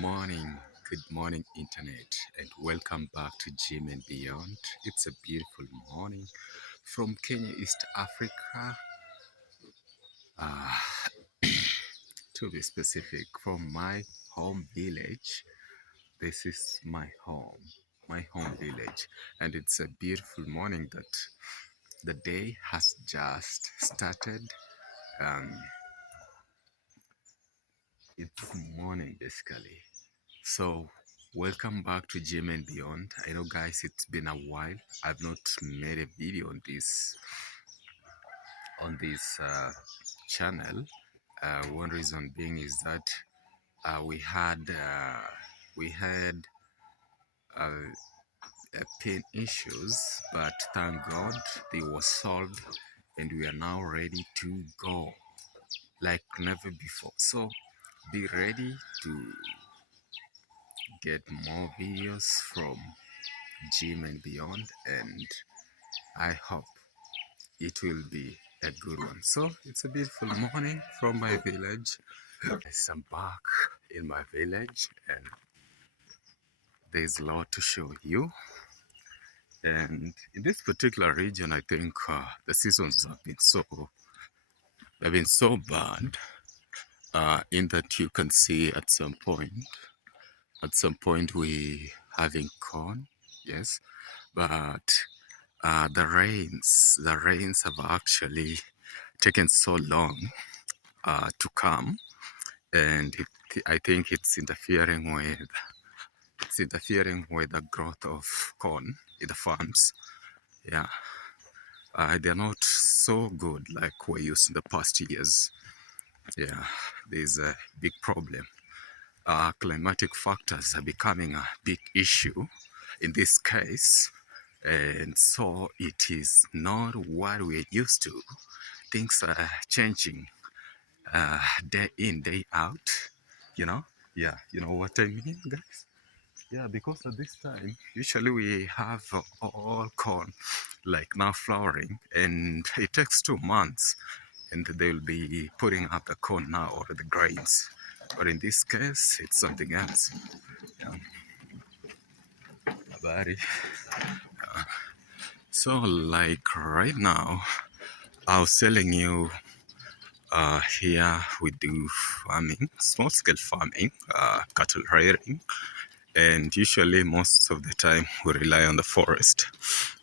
good morning, Internet, and welcome back to Gym and Beyond. It's a beautiful morning from Kenya, East Africa, uh, to be specific, from my home village. This is my home village, and it's a beautiful morning that the day has just started. Um, it's morning basically. So, welcome back to Gym and Beyond. I know, guys, it's been a while. I've not made a video on this channel. One reason being is that we had uh, pain issues, but thank God they were solved, and we are now ready to go like never before. So, be ready to get more videos from Gym and Beyond, and I hope it will be a good one. So it's a beautiful morning from my village. Yes, I'm back in my village, and there's a lot to show you. And in this particular region, I think the seasons have been so bad. In that you can see at some point we having corn, yes, but the rains have actually taken so long to come, and I think it's interfering with the growth of corn in the farms. Yeah, they're not so good like we used in the past years. Yeah, there's a big problem. Climatic factors are becoming a big issue in this case, and so it is not what we're used to. Things are changing day in, day out. You know, yeah, you know what I mean, guys. Yeah, because at this time, usually we have all corn like now flowering, and it takes 2 months, and they'll be putting up the corn now or the grains. But in this case, it's something else. Yeah, about it. So, like right now, I was telling you, here we do farming, small scale farming, cattle rearing, and usually most of the time we rely on the forest.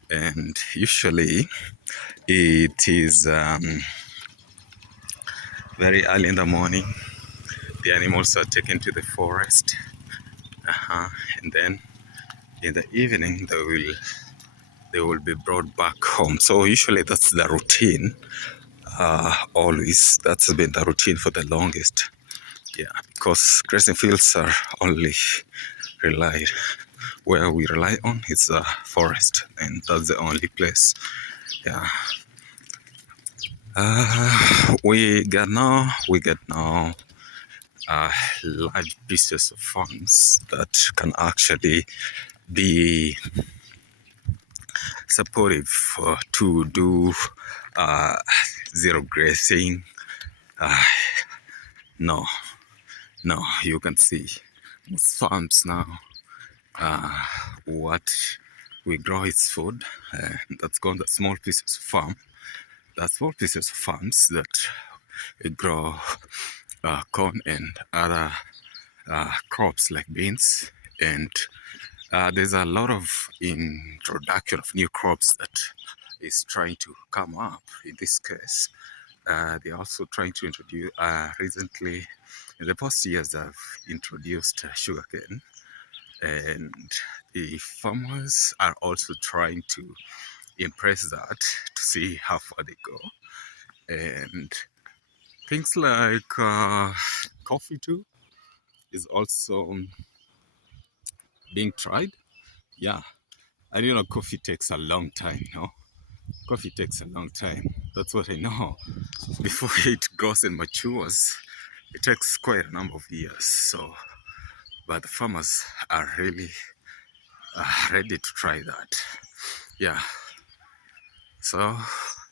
And usually it is very early in the morning. The animals are taken to the forest, and then in the evening they will be brought back home. So usually that's the routine. Always that's been the routine for the longest. Yeah, because grazing fields are only relied where we rely on is the forest, and that's the only place. Yeah. We get now large pieces of farms that can actually be supportive to do uh, zero grazing. Uh, no, no, you can see most farms now. What we grow is food. That's called the small pieces of farm. The small pieces of farms that grow corn and other crops like beans, and there's a lot of introduction of new crops that is trying to come up. In this case, they're also trying to introduce recently. In the past years, they've introduced sugarcane, and the farmers are also trying to impress that to see how far they go. And things like coffee too is also being tried. Yeah, I do know coffee takes a long time, no? Coffee takes a long time. That's what I know. Before it grows and matures, it takes quite a number of years. So, but the farmers are really ready to try that. Yeah. So,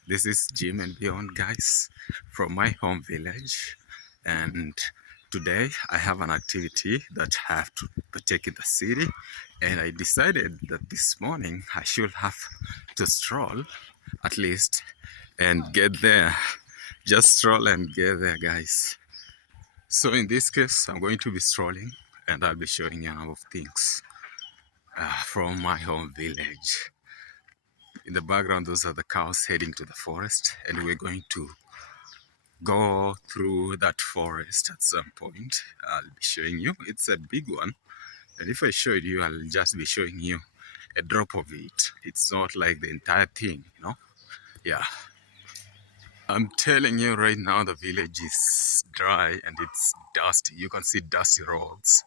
this is Gym and Beyond, guys, from my home village. And today I have an activity that I have to partake in the city, and I decided that this morning I should have to stroll at least and get there. Just stroll and get there, guys. So in this case, I'm going to be strolling and I'll be showing you a number of things from my home village. In the background, those are the cows heading to the forest, and we're going to go through that forest at some point. I'll be showing you. It's a big one, and if I showed you, I'll just be showing you a drop of it. It's not like the entire thing, you know. Yeah, I'm telling you right now, the village is dry and it's dusty. You can see dusty roads.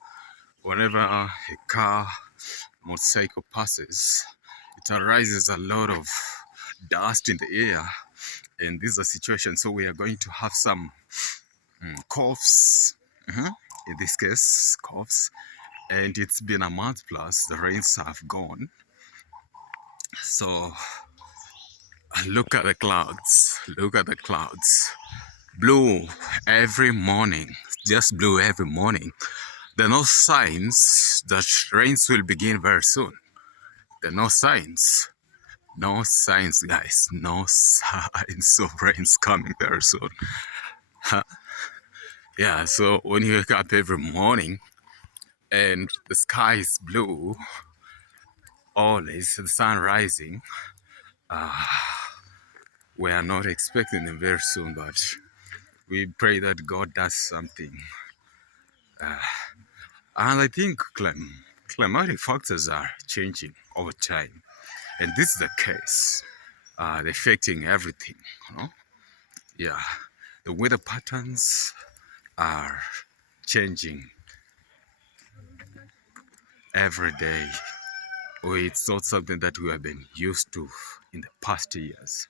Whenever a car, motorcycle passes, it arises a lot of dust in the air, and this is a situation. So we are going to have some coughs. In this case, coughs. And it's been a month plus. The rains have gone. So look at the clouds. Look at the clouds. Blue every morning. Just blue every morning. There are no signs that rains will begin very soon. There are no signs. No signs, guys. No signs of rains coming very soon. Yeah, so when you wake up every morning and the sky is blue, always the sun rising, we are not expecting them very soon, but we pray that God does something. And I think climatic factors are changing over time. And this is the case. They're affecting everything, you know? Yeah, the weather patterns are changing every day. It's not something that we have been used to in the past years.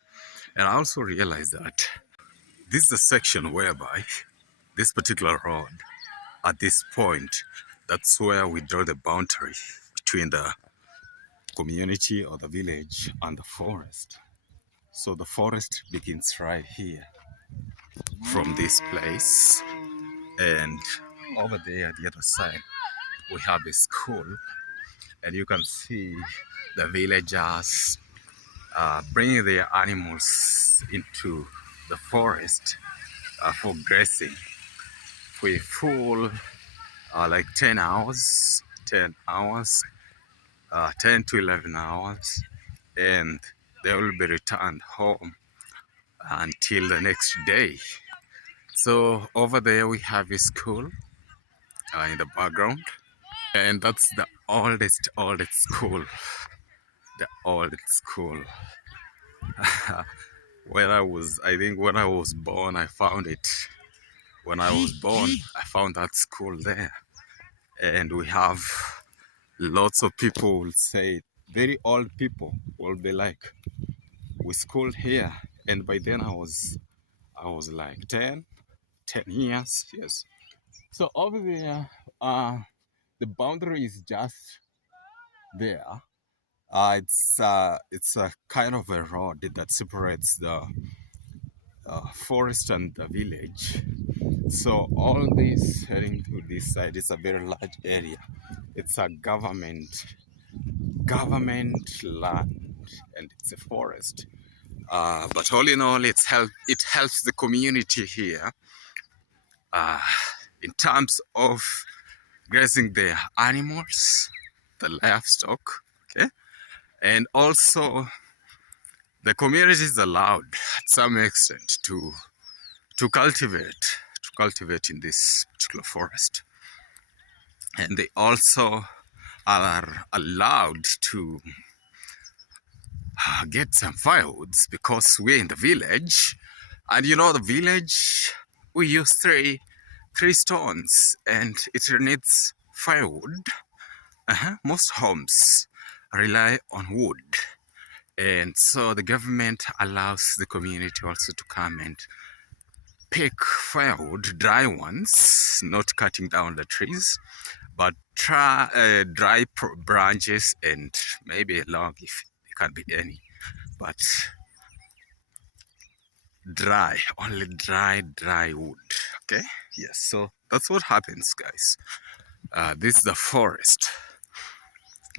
And I also realized that this is a section whereby this particular road, at this point, that's where we draw the boundary between the community or the village and the forest. So the forest begins right here from this place, and over there at the other side we have a school, and you can see the villagers bringing their animals into the forest for grazing for a full like 10 hours, 10 hours, 10 to 11 hours, and they will be returned home until the next day. So over there we have a school in the background, and that's the oldest school, the oldest school. I think when I was born, I found it. When I was born, I found that school there, and we have lots of people will say, very old people will be like, we schooled here, and by then I was like 10 years, yes. So over there, the boundary is just there. It's a kind of a road that separates the forest and the village. So all this heading to this side is a very large area. It's a government land, and it's a forest. But all in all, it helps the community here in terms of grazing their animals, the livestock, okay, and also the community is allowed at some extent to cultivate in this particular forest, and they also are allowed to get some firewoods because we're in the village, and you know the village we use three stones and it needs firewood. Most homes rely on wood, and so the government allows the community also to come and pick firewood, dry ones, not cutting down the trees, but dry branches and maybe a log if there can be any, but dry, only dry wood. Okay, yes. So That's what happens, guys. This is the forest.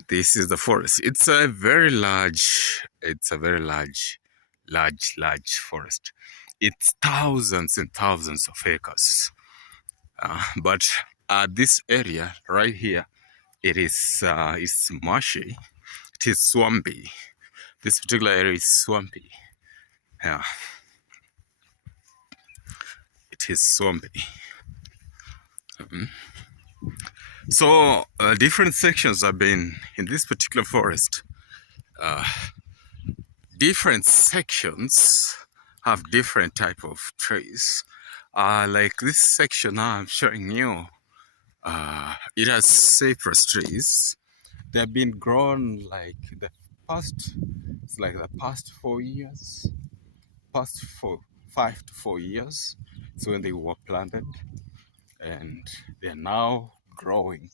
This is the forest. It's a very large. It's a very large forest. It's thousands and thousands of acres. But this area right here, it is it's marshy. It is swampy. This particular area is swampy. Yeah, it is swampy. So different sections have been in this particular forest. Different sections have different type of trees. Like this section now I'm showing you, it has cypress trees. They've been grown like the past, it's like the past 4 years, past 5 to 4 years. So when they were planted, and they're now growing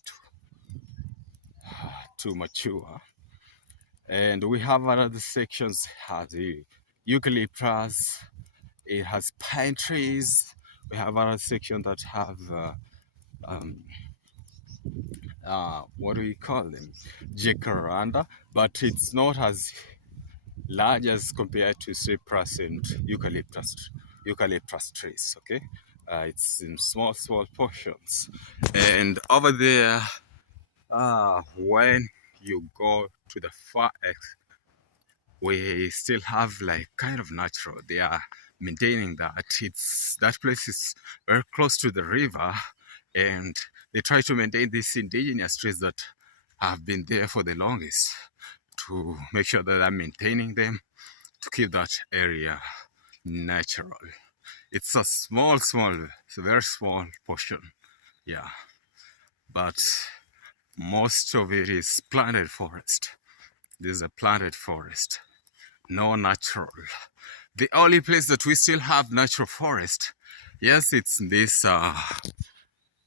to mature. And we have another sections has the eucalyptus. It has pine trees. We have another section that have what do we call them? Jacaranda, but it's not as large as compared to cypress and eucalyptus trees. Okay, it's in small portions. And over there, when you go to the far east, we still have like kind of natural. They are maintaining that. That place is very close to the river, and they try to maintain these indigenous trees that have been there for the longest to make sure that I'm maintaining them to keep that area natural. It's a it's a very small portion, yeah, but most of it is planted forest. This is a planted forest, no natural. The only place that we still have natural forest, yes, it's in this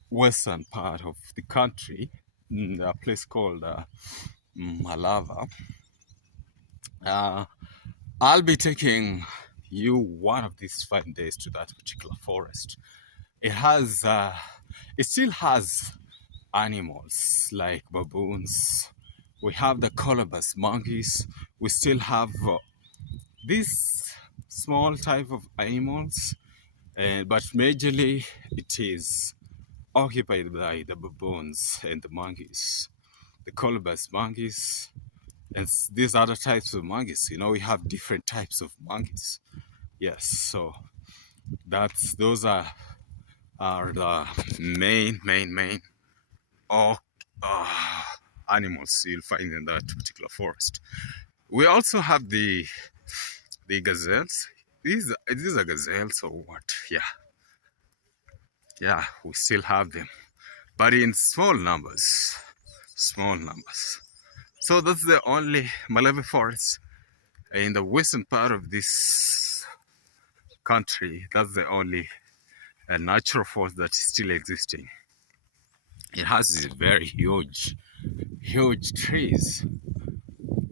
western part of the country, in a place called Malava. I'll be taking you one of these fine days to that particular forest. It still has animals like baboons. We have the colobus monkeys. We still have these small type of animals, but majorly it is occupied by the baboons and the monkeys, the colobus monkeys, and these other types of monkeys. You know, we have different types of monkeys. Yes, so those are the main animals you'll find in that particular forest. We also have the gazelles. These are gazelles or what? Yeah, we still have them, but in small numbers. So that's the only Malave forest in the western part of this country. That's the only natural forest that is still existing. It has very huge trees.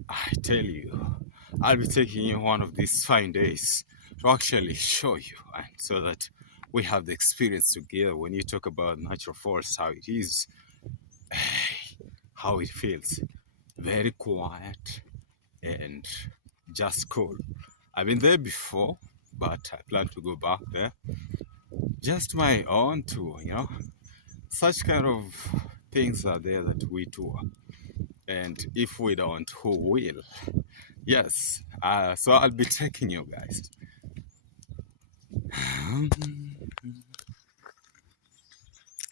I tell you, I'll be taking you one of these fine days to actually show you, and so that we have the experience together. When you talk about natural forest, how it is, how it feels, very quiet and just cool. I've been there before, but I plan to go back there. Just my own tour, you know. Such kind of things are there that we tour. And if we don't, who will? Yes, so I'll be taking you guys.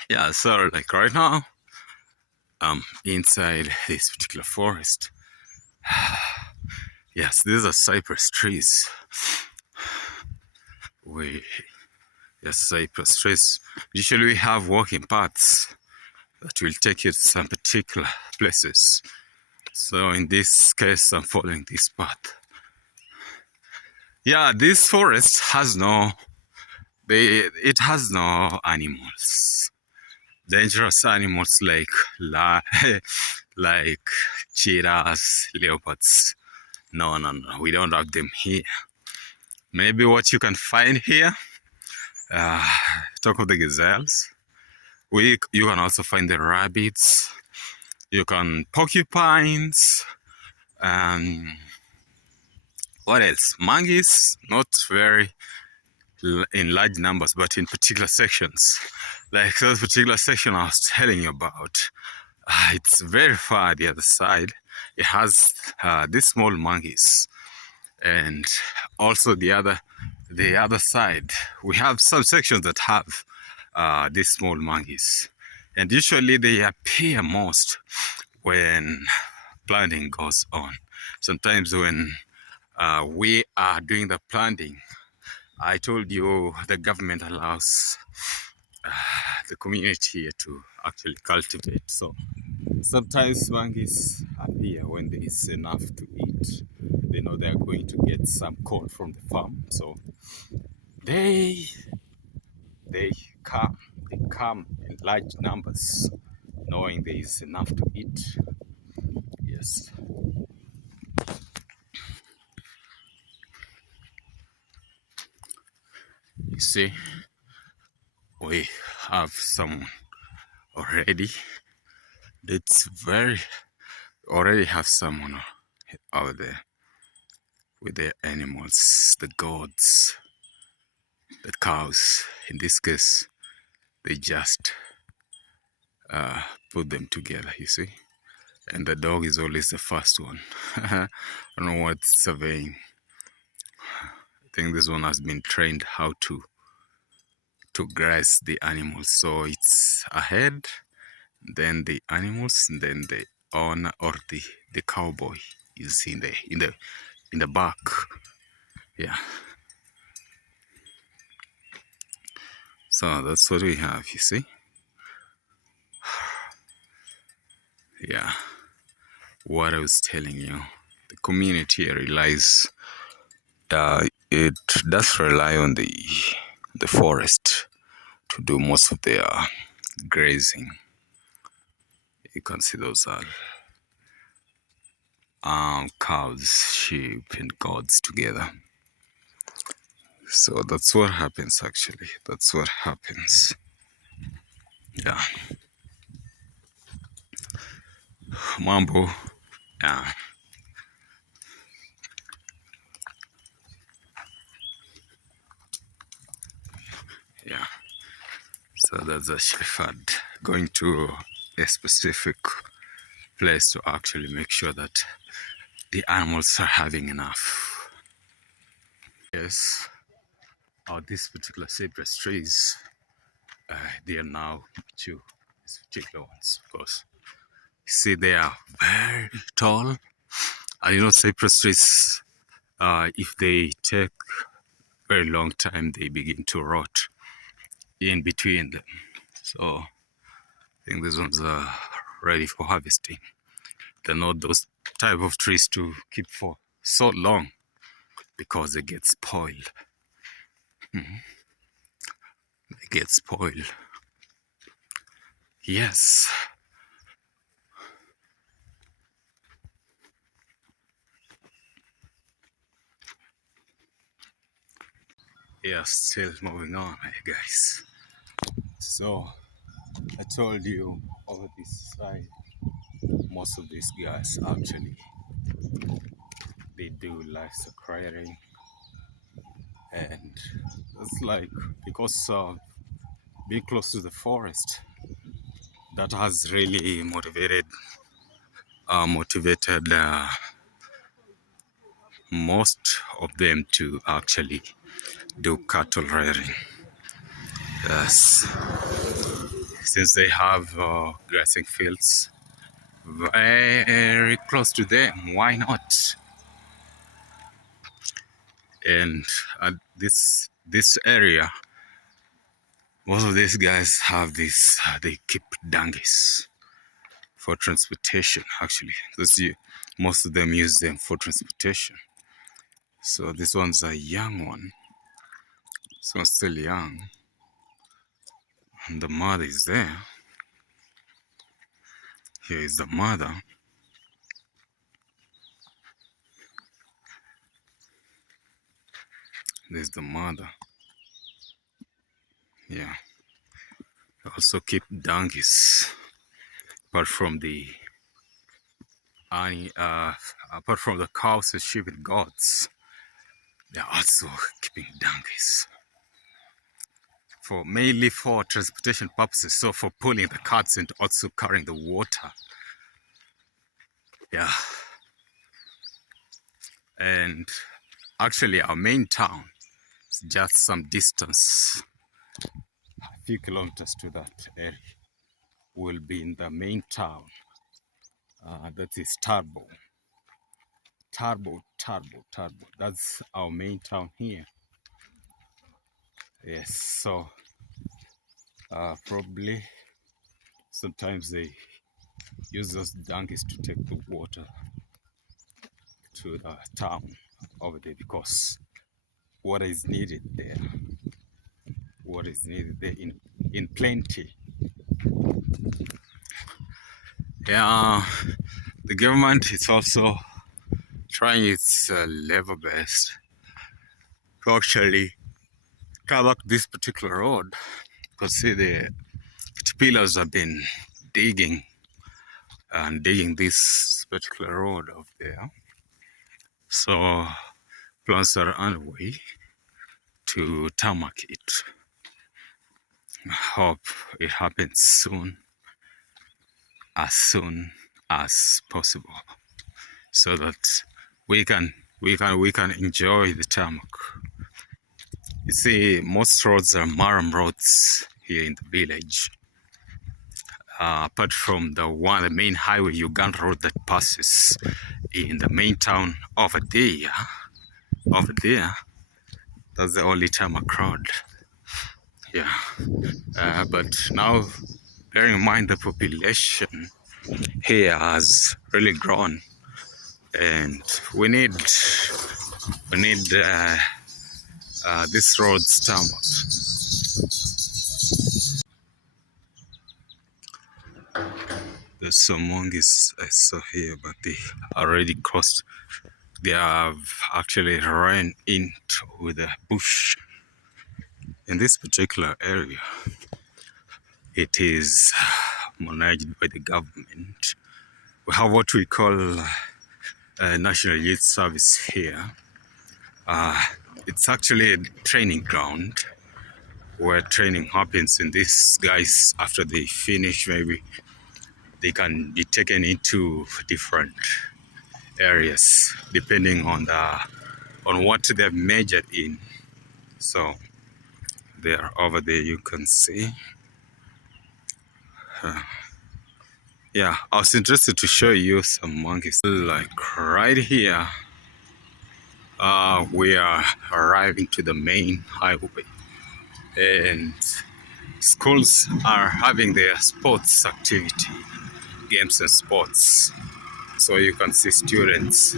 Yeah, so like right now, inside this particular forest. Yes, these are cypress trees. Cypress trees. Usually we have walking paths that will take you to some particular places. So in this case, I'm following this path. Yeah, this forest has it has no animals. Dangerous animals like like cheetahs, leopards. No, we don't have them here. Maybe what you can find here, talk of the gazelles. You can also find the rabbits. You can porcupines. Um, what else? Monkeys, not very in large numbers, but in particular sections. Like those particular section I was telling you about. It's very far the other side. It has these small monkeys, and also the other side. We have some sections that have these small monkeys, and usually they appear most when planting goes on. Sometimes when we are doing the planting, I told you the government allows the community here to actually cultivate. So sometimes monkeys appear when there is enough to eat. They know they are going to get some corn from the farm, so they they come they come in large numbers, knowing there is enough to eat. Yes, you see, we have some already. It's very already have someone out there with their animals, the goats, the cows. In this case, they just put them together, you see. And the dog is always the first one. I don't know what's surveying. I think this one has been trained how to graze the animals. So it's ahead, then the animals, and then the owner or the cowboy is in the back. Yeah. So that's what we have, you see. Yeah. What I was telling you, the community relies. It does rely on the forest to do most of their grazing. You can see those are cows, sheep, and goats together. So that's what happens actually. That's what happens. Yeah. Mambo. Yeah. Yeah. So that's a shepherd going to a specific place to actually make sure that the animals are having enough. Yes. These particular cypress trees, they are now mature. These particular ones, because you see they are very tall. And you know, cypress trees, if they take very long time, they begin to rot in between them. So I think these ones are ready for harvesting. They're not those type of trees to keep for so long because they get spoiled. They get spoiled. Yes. Yeah, still moving on, guys. So I told you over this side, most of these guys actually they do livestock rearing, and it's like because being close to the forest, that has really motivated most of them to actually do cattle rearing. Yes, since they have grazing fields very close to them, why not? And this area, most of these guys have this. They keep donkeys for transportation. Actually, most of them use them for transportation. So this one's a young one. This one's still young, and the mother is there. Here is the mother. There's the mother. Yeah. also keep donkeys. Apart from the apart from the cows and sheep and goats, they are also keeping donkeys for mainly for transportation purposes. So for pulling the carts and also carrying the water. Yeah, and actually our main town is just some distance, a few kilometers to that area. Will be in the main town. That is Turbo. Turbo. That's our main town here. Yes, so probably sometimes they use those donkeys to take the water to the town over there because water is needed there. Water is needed there in plenty. Yeah, the government is also trying its level best to actually cover up this particular road because see the caterpillars have been digging and digging this particular road over there. So plans are underway to tarmac it. I hope it happens soon as possible, so that we can enjoy the tarmac. You see, most roads are Maram roads here in the village. Apart from the main highway, Uganda road that passes in the main town over there, that's the only tarmac road. Yeah, but now, bearing in mind the population here has really grown, and we need this road tarmac. There's some monkeys I saw here, but they already crossed. They have actually ran into the bush. In this particular area, it is managed by the government. We have what we call National Youth Service here. It's actually a training ground where training happens, and these guys, after they finish, maybe they can be taken into different areas depending on what they've majored in. So they're over there, you can see. Yeah, I was interested to show you some monkeys. Like right here, we are arriving to the main highway, and schools are having their sports activity, games and sports. So you can see students,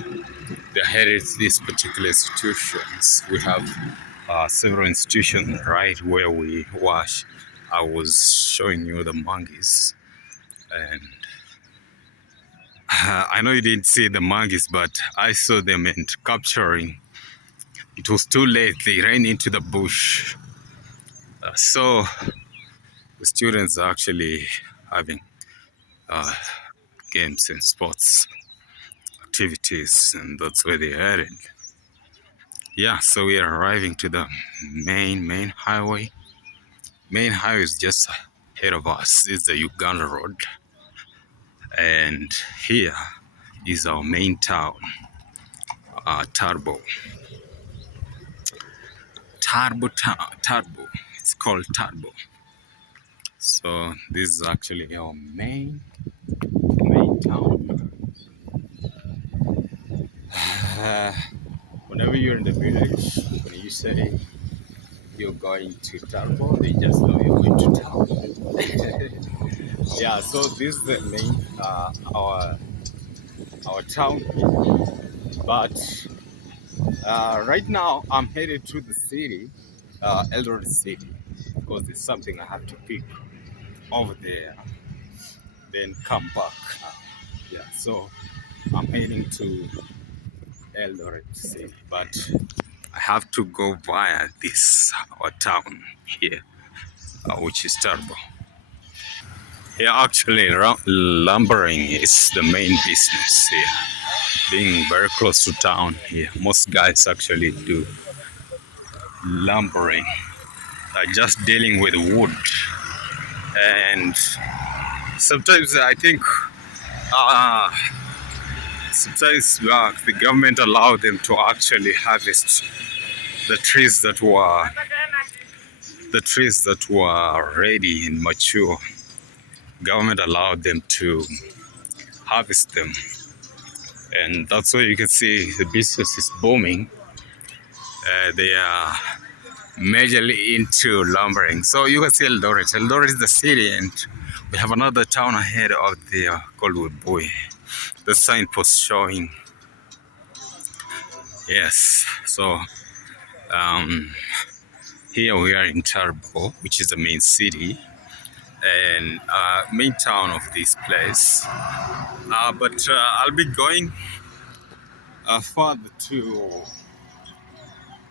they're headed to these particular institutions. We have several institutions right where we wash. I was showing you the monkeys, and I know you didn't see the monkeys, but I saw them and capturing. It was too late. They ran into the bush. So the students are actually having games and sports activities, and that's where they headed. Yeah, so we are arriving to the main highway. Main highway is just ahead of us. It's the Uganda Road, and here is our main town, Turbo. Turbo. It's called Turbo. So this is actually our main town. Whenever you're in the village, when you say you're going to Turbo, they just know you're going to town. Yeah, so this is the main our town. But right now I'm headed to the city, Eldoret City, because there's something I have to pick over there, then come back. Yeah, so I'm heading to Eldoret City, but I have to go via this our town here, which is Turbo. Yeah, actually, lumbering is the main business here. Being very close to town here, most guys actually do lumbering, just dealing with wood. And sometimes I think uh, sometimes the government allowed them to actually harvest the trees that were ready and mature. Government allowed them to harvest them, and that's why you can see the business is booming. They are majorly into lumbering. So you can see Eldoret. Eldoret is the city, and we have another town ahead of there called Webuye. The signpost showing. Yes. So um, here we are in Turbo, which is the main city and main town of this place. But I'll be going further to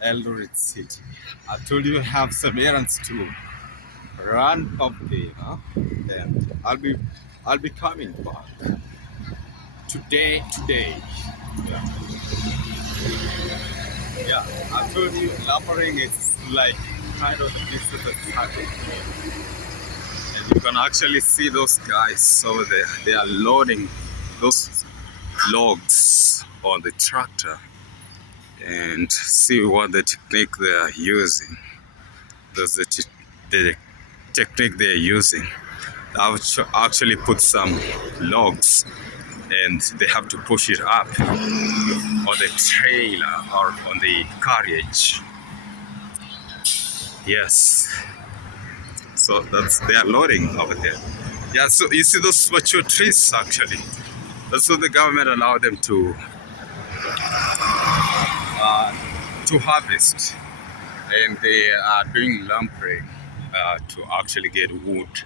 Eldoret City. I told you I have some errands to run up there, and I'll be coming back today. Yeah, yeah. I told you lumbering is like kind of the business that's happening here. And you can actually see those guys over there. They are loading those logs on the tractor and see what the technique they are using. That's the technique they're using. I've actually put some logs and they have to push it up on the trailer or on the carriage. Yes. So they are loading over there. Yeah, so you see those mature trees actually. That's what the government allowed them to harvest. And they are doing lumbering to actually get wood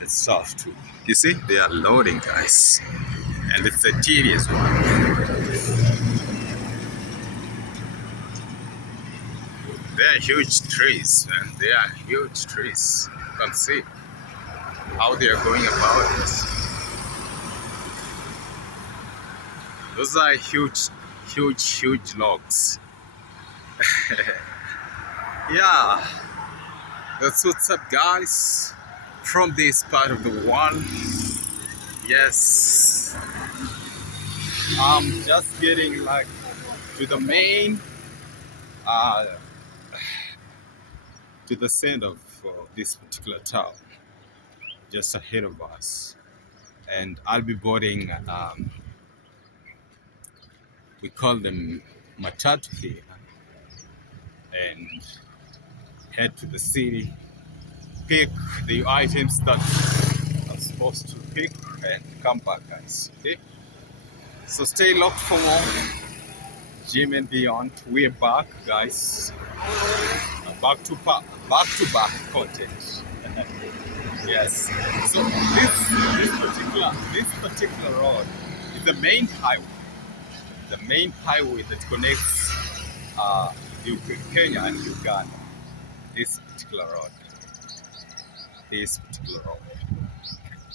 and stuff too. You see, they are loading, guys, and it's a tedious one. They are huge trees, man. They are huge trees. You can see how they are going about it. Those are huge logs. Yeah, that's what's up, guys, from this part of the world. Yes, I'm just getting like to the main, uh, to the center of this particular town, just ahead of us, and I'll be boarding. We call them matatu here, and head to the city, pick the items that I'm supposed to pick, and come back, guys. Okay, so stay locked for more Jim and Beyond. We're back, guys. Back to back content. Yes. So this particular road is the main highway. The main highway that connects Kenya and Uganda. This particular road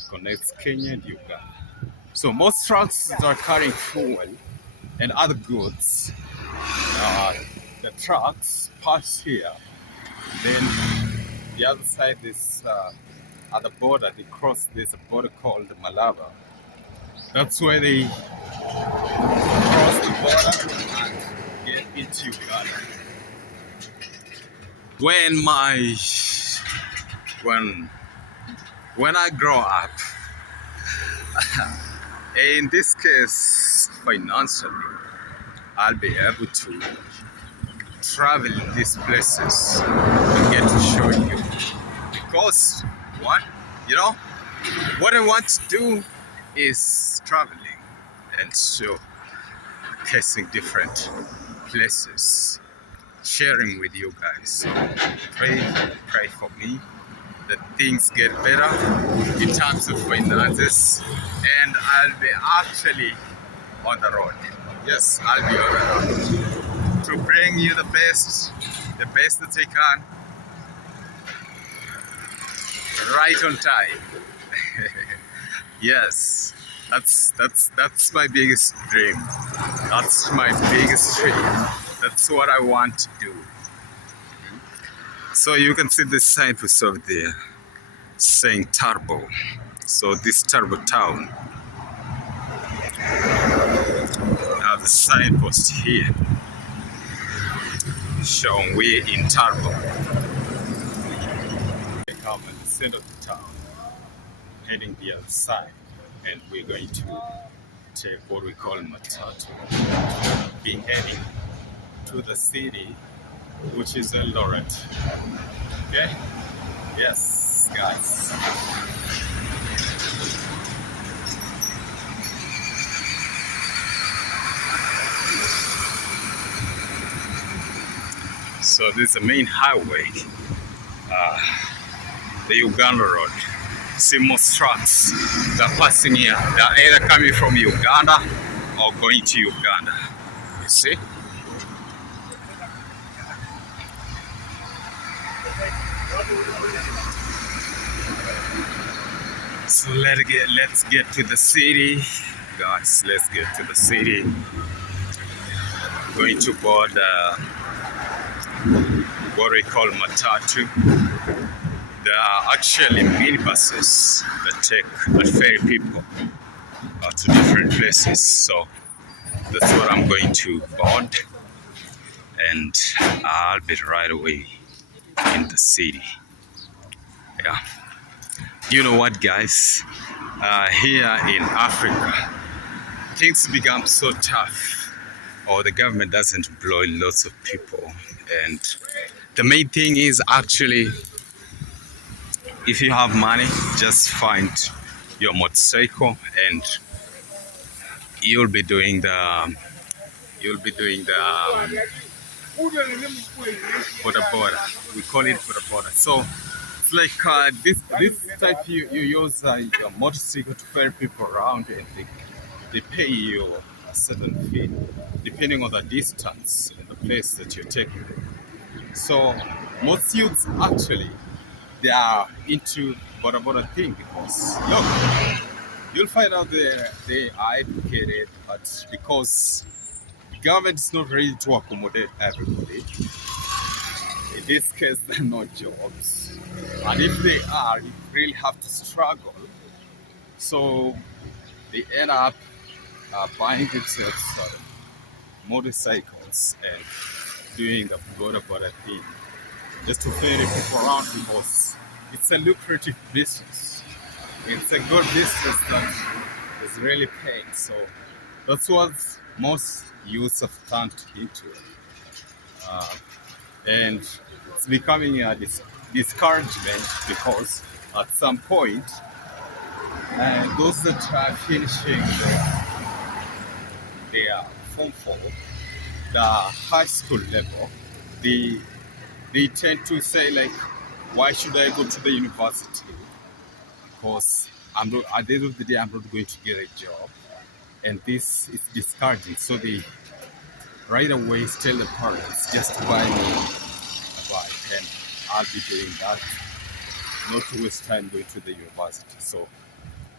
connects Kenya and Uganda. So most trucks that are carrying fuel and other goods, the trucks pass here. Then the other side is at the border. They cross. There's a border called Malaba. That's where they cross the border and get into Uganda. When I grow up, in this case, financially, I'll be able to travel in these places and get to show you. Because what I want to do is traveling and showcasing different places, sharing with you guys. So pray for me that things get better in terms of finances, and I'll be actually on the road. Yes, I'll be on the road to bring you the best that I can, right on time. Yes, that's my biggest dream. That's my biggest dream. That's what I want to do. So you can see the signpost over there saying Turbo. So this Turbo town, now the signpost here showing we're in Turbo. We come in the center of the town, heading the other side, and we're going to take what we call Matatu. Be heading to the city, which is Eldoret. Okay? Yes, guys. So this is the main highway, the Uganda Road. See most trucks that are passing here. They are either coming from Uganda or going to Uganda. You see? So let's get to the city, guys. Let's get to the city. Going to board what we call Matatu. There are actually minibuses that ferry people to different places. So that's what I'm going to board, and I'll be right away in the city. Yeah. You know what, guys? Here in Africa, things become so tough, or the government doesn't employ lots of people. And the main thing is actually, if you have money, just find your motorcycle and you'll be doing the border border. We call it border border. So it's like this type you use your motorcycle to ferry people around, and they pay you a certain fee depending on the distance and the place that you're taking. So most youths actually, they are into border border thing, because look, you'll find out they are educated, but because the government is not ready to accommodate everybody, in this case there are no jobs, and if they are, you really have to struggle. So they end up buying themselves motorcycles and doing the border border thing just to ferry people around, because it's a lucrative business. It's a good business that is really paying. So that's what most youths have turned into. And it's becoming a discouragement, because at some point, those that are finishing their Form 4, the high school level, they tend to say like, why should I go to the university? Because I'm not, at the end of the day, I'm not going to get a job, and this is discouraging. So they right away tell the parents, just buy me a bike, and I'll be doing that, not to waste time going to the university. So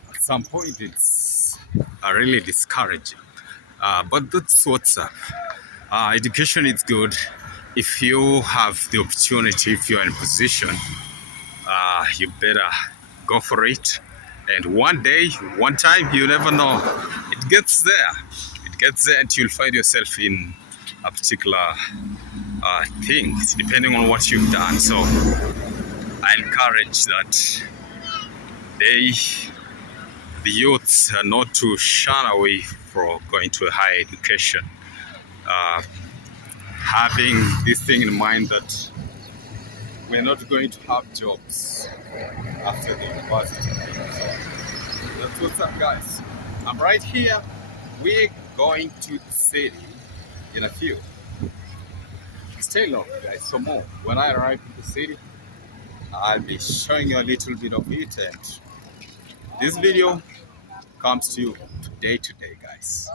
at some point, it's really discouraging. But that's what's up. Education is good. If you have the opportunity, if you're in a position, you better go for it. And one day, one time, you never know. It gets there. It gets there, and you'll find yourself in a particular thing, depending on what you've done. So I encourage that the youths are not to shun away from going to a higher education. Having this thing in mind that we're not going to have jobs after the university. So that's what's up, guys. I'm right here. We're going to the city in a few. Stay long, guys, for more. When I arrive in the city, I'll be showing you a little bit of it, and this video comes to you today, guys.